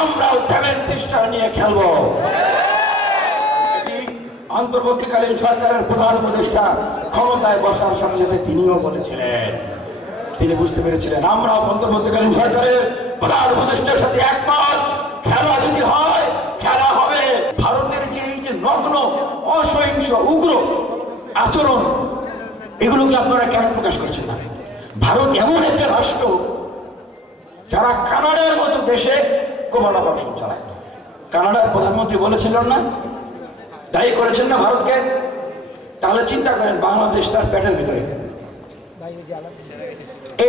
আমরাও seven sister নিয়ে খেলবো। অন্তর্বর্তীকালীন সরকারের প্রধান উপদেষ্টা ক্ষমতায় বসার সাথে সাথে তিনিও বলেছিলেন, তিনি বুঝতে পেরেছিলেন আমরাও অন্তর্বর্তীকালীন সরকারের প্রধান উপদেষ্টার সাথে একমত, খেলা যদি হয় খেলা হবে। ভারতের যে এই যে নগ্ন অসহিংস উগ্র আচরণ, এগুলোকে আপনারা কেন প্রকাশ করছেন না? ভারত এমন একটা রাষ্ট্র যারা কানাডার মতো দেশে গোপনাবর্ষণ চালায়। কানাডার প্রধানমন্ত্রী বলেছিলেন না, দায়ী করেছেন না ভারতকে? তাহলে চিন্তা করেন বাংলাদেশ তার পেটের ভিতরে।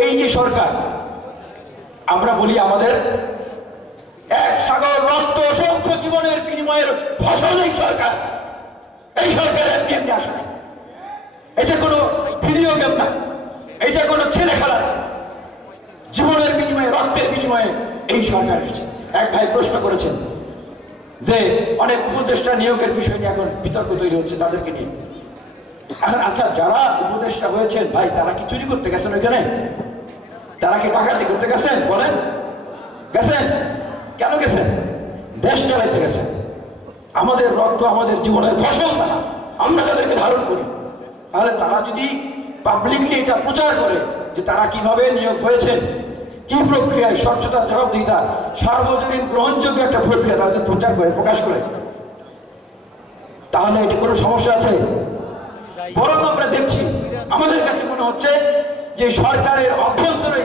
এই যে সরকার, আমরা বলি আমাদের এক সাগর রক্ত অসংখ্য জীবনের বিনিময়ের ফসল এই সরকার। এই সরকার এমনি এমনি আসে না, এটা কোনো ভিডিও গেম না, এটা কোনো ছেলে খেলা। জীবনের বিনিময়ে রক্তের বিনিময়ে এই সরকার এসেছে। এক ভাই প্রশ্ন করেছেন যে অনেক উপদেষ্টা নিয়োগের বিষয় নিয়ে এখন বিতর্ক তৈরি হচ্ছে তাদেরকে নিয়ে। এখন আচ্ছা, যারা উপদেষ্টা হয়েছেন ভাই, তারা কি চুরি করতে গেছেন ওইখানে? তারা কি ডাকাতি করতে গেছেন? বলেন, গেছেন? কেন গেছেন? দেশ চালাইতে গেছেন। আমাদের রক্ত আমাদের জীবনের ফসল তারা, আমরা তাদেরকে ধারণ করি। তাহলে তারা যদি পাবলিকলি এটা প্রচার করে যে তারা কিভাবে নিয়োগ হয়েছেন, কি প্রক্রিয়ায়, স্বচ্ছতা, জবাবদিহিতা, সার্বজনীন গ্রহণযোগ্য একটা প্রক্রিয়া তারা যদি প্রচার করে, প্রকাশ করে, তাহলে এটা কোনো সমস্যা আছে? বরং আমরা দেখছি, আমাদের কাছে মনে হচ্ছে যে সরকারের অভ্যন্তরে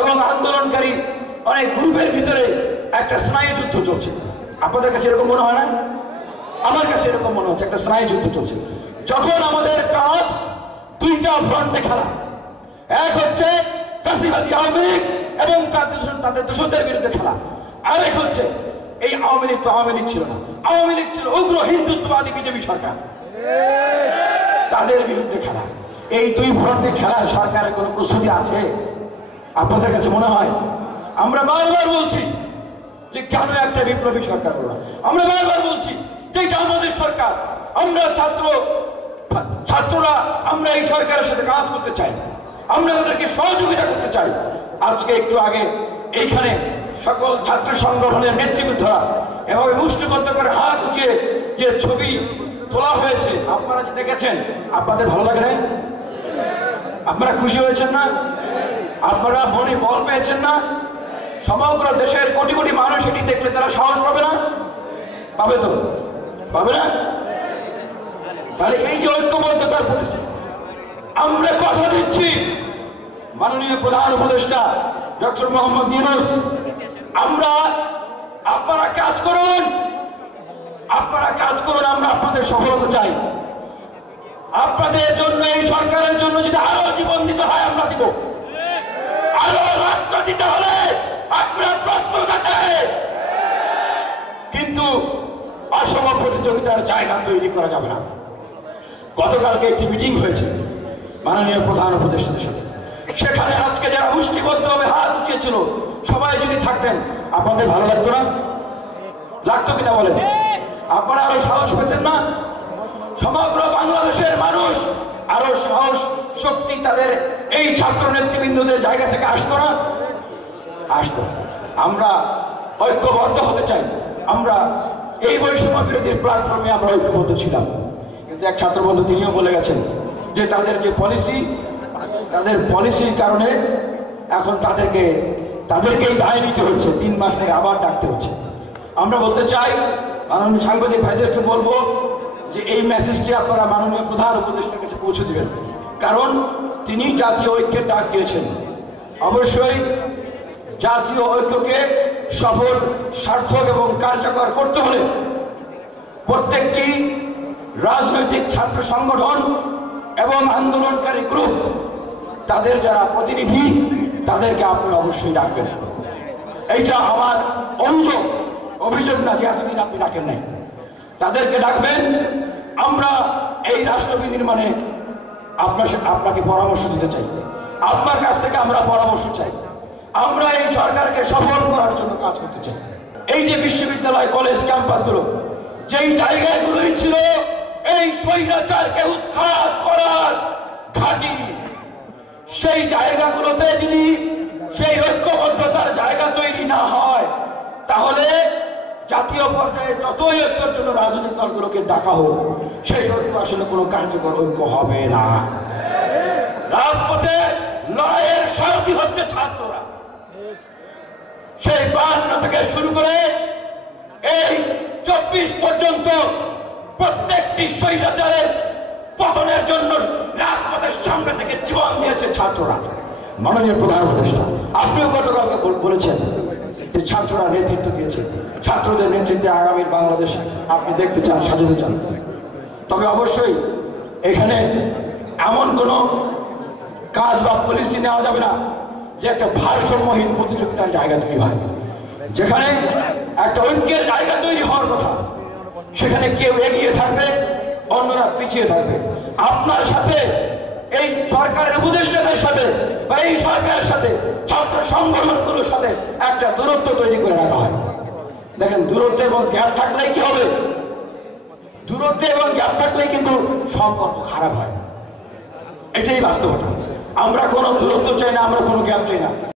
এবং আন্দোলনকারী অনেক গ্রুপের ভিতরে একটা স্নায়ু যুদ্ধ চলছে। আপনাদের কাছে এরকম মনে হয় না? আমার কাছে এরকম মনে হচ্ছে একটা স্নায়ু যুদ্ধ চলছে। যখন আমাদের কাজ দুইটা ফ্রন্টে খেলা, এক হচ্ছে ফ্যাসিবাদী আওয়ামী লীগ এবং তাদের দোষরদের বিরুদ্ধে খেলা, আরেক হচ্ছে এই আওয়ামী লীগ তো আওয়ামী লীগ ছিল না, আওয়ামী লীগ ছিল উগ্র হিন্দুত্ববাদী বিজেপি সরকার, তাদের বিরুদ্ধে খেলা। এই দুই ফ্রন্টে খেলার সরকারের কোনো প্রস্তুতি আছে আপনাদের কাছে মনে হয়? আমরা বারবার বলছি যে কেন একটা বিপ্লবী সরকার হলো না। আমরা বারবার বলছি যে এটা আমাদের সরকার, আমরা ছাত্ররা আমরা এই সরকারের সাথে কাজ করতে চাই, আমরা তাদেরকে সহযোগিতা করতে চাই। আজকে একটু আগে এইখানে সকল ছাত্র সংগঠনের নেতৃবৃন্দরা এভাবে মুষ্টিবদ্ধ করে হাত উঠিয়ে যে ছবি তোলা হয়েছে, আপনারা যে দেখেছেন, আপনাদের ভালো লাগে না? আপনারা খুশি হয়েছেন না? আপনারা মনে বল পেয়েছেন না? সমগ্র দেশের কোটি কোটি মানুষ এটি দেখলে তারা সাহস পাবে না? পাবে তো? পাবে না? তাহলে এই যে ঐক্যবদ্ধতার পরিস্থিতি, আমরা কথা দিচ্ছি মাননীয় প্রধান উপদেষ্টা ডক্টর মোহাম্মদ ইউনূস, আপনারা কাজ করুন, আপনারা কাজ করুন, আমরা আপনাদের সফলতা চাই। আপনাদের জন্য, এই সরকারের জন্য যদি আরো জীবন দিতে হয় আমরা দিব, আরো রক্ত দিতে হলে আমরা প্রস্তুত আছে। কিন্তু অসম প্রতিযোগিতার জায়গা তৈরি করা যাবে না। গতকালকে একটি মিটিং হয়েছে মাননীয় প্রধান উপদেষ্টাদের সাথে, সেখানে আজকে যারা মুষ্টিবদ্ধভাবে হাত উঠিয়েছিল সবাই যদি থাকতেন আপনাদের ভালো লাগতো না? লাগতো কিনা বলেন? আপনারা আরো সাহস পেতেন না? সমগ্র বাংলাদেশের মানুষ আরো সাহস শক্তি তাদের এই ছাত্র নেতৃবৃন্দদের জায়গা থেকে আসতো না? আসতো। আমরা ঐক্যবদ্ধ হতে চাই, আমরা এই বৈষম্য বিরোধীর প্ল্যাটফর্মে আমরা ঐক্যবদ্ধ ছিলাম। কিন্তু এক ছাত্রবন্ধু তিনিও বলে গেছেন যে তাদের যে পলিসি, তাদের পলিসির কারণে এখন তাদেরকেই দায় নিতে হচ্ছে, 3 মাস থেকে আবার ডাকতে হচ্ছে। আমরা বলতে চাই, মাননীয় সাংবাদিক ভাইদেরকে বলবো যে এই মেসেজটি আপনারা মাননীয় প্রধান উপদেষ্টার কাছে পৌঁছে দিবেন, কারণ তিনি জাতীয় ঐক্যের ডাক দিয়েছেন। অবশ্যই জাতীয় ঐক্যকে সফল, সার্থক এবং কার্যকর করতে হলে প্রত্যেকটি রাজনৈতিক ছাত্র সংগঠন এবং আন্দোলনকারী গ্রুপ, তাদের যারা প্রতিনিধি, তাদেরকে আপনারা অবশ্যই ডাকবেন। এইটা আমার অভিযোগ না যে এতদিন আপনি ডাকেন নাই, তাদেরকে ডাকবেন। আমরা এই রাষ্ট্র বিনির্মাণে আপনাকে পরামর্শ দিতে চাই, আপনার কাছ থেকে আমরা পরামর্শ চাই। আমরা এই সরকারকে সফল করার জন্য কাজ করতে চাই। এই যে বিশ্ববিদ্যালয়, কলেজ, ক্যাম্পাসগুলো, যেই জায়গাগুলোই ছিল এই স্বৈরাচারকে উৎখাত করার ঘাঁটি, সেই জায়গাগুলোতে যদি সেই ঐক্যবদ্ধতার জায়গা তৈরি না হয়, তাহলে জাতীয় পর্যায়ে যতই ঐক্যের জন্য রাজনৈতিক দলগুলোকে ডাকা হোক, সেই ঐক্য আসলে কোনো কার্যকর ঐক্য হবে না। রাজপথে লড়াইয়ের সারথি হচ্ছে ছাত্ররা। সেই 52 থেকে শুরু করে এই 24 পর্যন্ত প্রত্যেকটি স্বৈরাচারের পতনের জন্য রাজপথের সামনে থেকে জীবন দিয়েছে ছাত্ররা। মাননীয় প্রধান উপদেষ্টা, আপনিও গতকালকে বলেছেন যে ছাত্ররা নেতৃত্ব দিয়েছে, ছাত্রদের নেতৃত্বে আগামীর বাংলাদেশ আপনি দেখতে চান, সাজাতে চান। তবে অবশ্যই এখানে এমন কোনো কাজ বা পলিসি নেওয়া যাবে না যে একটা ভারসাম্যহীন প্রতিযোগিতার জায়গা তৈরি হয়। যেখানে একটা ঐক্যের জায়গা তৈরি হওয়ার কথা, সেখানে কেউ এগিয়ে থাকবে, অন্যরা পিছিয়ে থাকবে। আপনার সাথে এই সরকারের উপদেষ্টাদের সাথে বা এই সরকারের সাথে ছাত্র সংগঠনগুলোর সাথে একটা দূরত্ব তৈরি করে রাখা হয়। দেখেন, দূরত্ব এবং গ্যাপ থাকলেই কি হবে? দূরত্ব এবং গ্যাপ থাকলেই কিন্তু সম্পর্ক খারাপ হয়। এটাই বাস্তবতা। আমরা কোনো দূরত্ব চাই না, আমরা কোনো গ্যাপ চাই না।